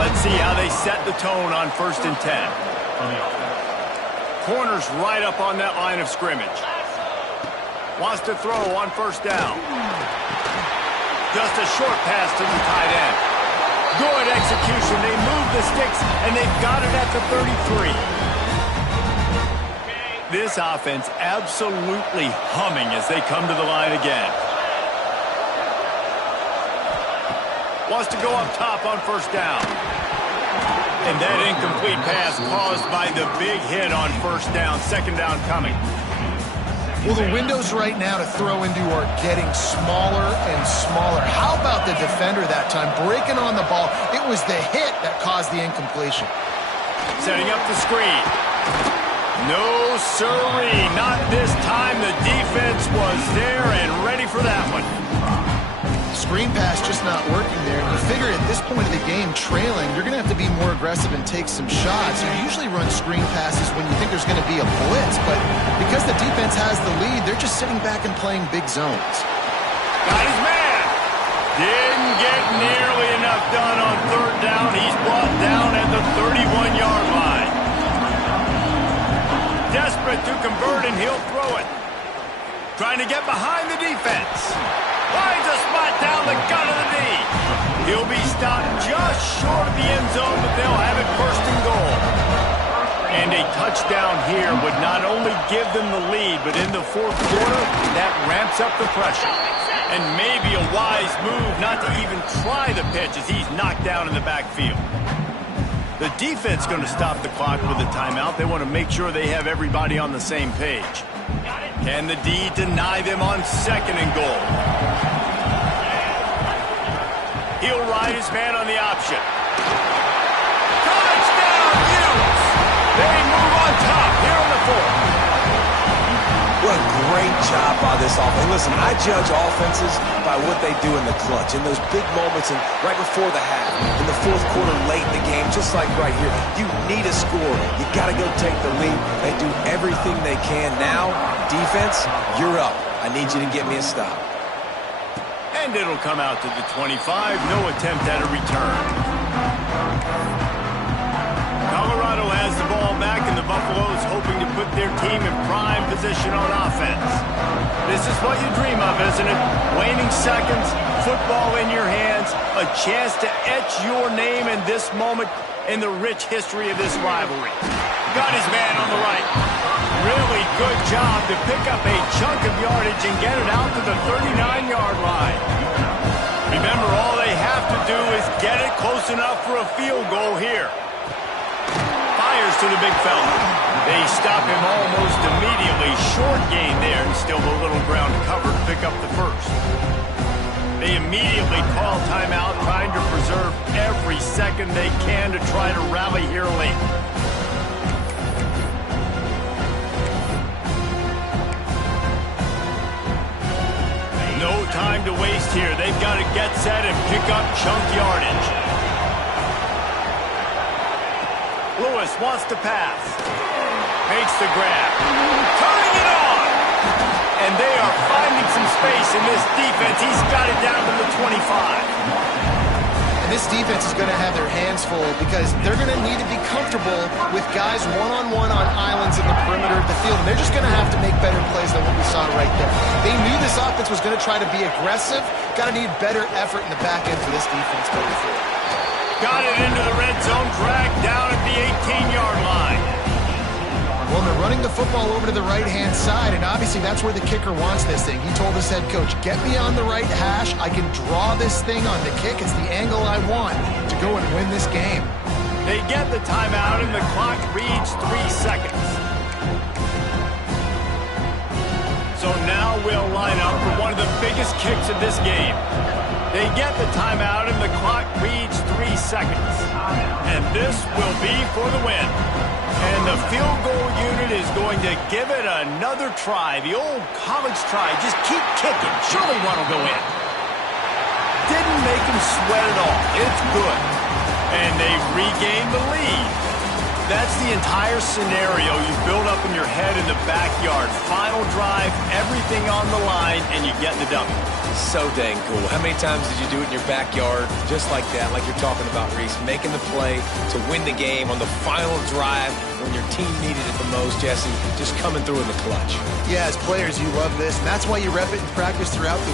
Let's see how they set the tone on 1st and 10. Corner's right up on that line of scrimmage. Wants to throw on first down. Just a short pass to the tight end. Good execution. They move the sticks, and they've got it at the 33. This offense absolutely humming as they come to the line again. Wants to go up top on first down. And that incomplete pass caused by the big hit on first down. 2nd down coming. Well, the windows right now to throw into are getting smaller and smaller. How about the defender that time? Breaking on the ball. It was the hit that caused the incompletion. Setting up the screen. No, sirree. Not this time. The defense was there and ready for that one. Screen pass just not working there. You figure at this point of the game, trailing, you're going to have to be more aggressive and take some shots. You usually run screen passes when you think there's going to be a blitz, but because the defense has the lead, they're just sitting back and playing big zones. Got his man. Didn't get nearly enough done on 3rd down. He's brought down at the 31-yard line. Desperate to convert, and he'll throw it. Trying to get behind the defense. Finds a spot down the gut of the knee. He'll be stopped just short of the end zone, but they'll have it 1st and goal. And a touchdown here would not only give them the lead, but in the 4th quarter, that ramps up the pressure. And maybe a wise move not to even try the pitch as he's knocked down in the backfield. The defense going to stop the clock with a timeout. They want to make sure they have everybody on the same page. Can the D deny them on 2nd and goal? He'll ride his man on the option. Touchdown, Utes! They move on top here in the 4th. What a great job by this offense. Listen, I judge offenses by what they do in the clutch, in those big moments, and right before the half, in the 4th quarter, late in the game, just like right here. You need a score. You got to go take the lead. They do everything they can. Now, defense, you're up. I need you to get me a stop. And it'll come out to the 25. No attempt at a return. Colorado has the ball back, and the Buffaloes hoping to put their team in prime position on offense. This is what you dream of, isn't it? Waning seconds, football in your hands, a chance to etch your name in this moment in the rich history of this rivalry. Got his man on the right. Really good job to pick up a chunk of yardage and get it out to the 39-yard line. Remember, all they have to do is get it close enough for a field goal here. Fires to the big fella. They stop him almost immediately. Short gain there, and still a little ground cover to pick up the 1st. They immediately call timeout, trying to preserve every second they can to try to rally here late. No time to waste here. They've got to get set and pick up chunk yardage. Lewis wants to pass. Makes the grab. Turning it on! And they are finding some space in this defense. He's got it down to the 25. And this defense is going to have their hands full because they're going to need to be comfortable with guys one-on-one on islands in the perimeter of the field. And they're just going to have to make better plays than what we saw right there. They knew this offense was going to try to be aggressive. Got to need better effort in the back end for this defense going forward. Got it into the red zone, dragged down at the 18-yard line. Well, they're running the football over to the right-hand side, and obviously that's where the kicker wants this thing. He told his head coach, get me on the right hash. I can draw this thing on the kick. It's the angle I want to go and win this game. They get the timeout, and the clock reads 3 seconds. So now we'll line up for one of the biggest kicks of this game. They get the timeout, and the clock reads 3 seconds. And this will be for the win. And the field goal unit is going to give it another try. The old college try. Just keep kicking. Surely one will go in. Didn't make him sweat at all. It's good. And they've regained the lead. That's the entire scenario you build up in your head in the backyard. Final drive, everything on the line, and you get the W. So dang cool. How many times did you do it in your backyard just like that, like you're talking about, Reese, making the play to win the game on the final drive when your team needed it the most, Jesse, just coming through in the clutch. Yeah, as players, you love this, and that's why you rep it in practice throughout the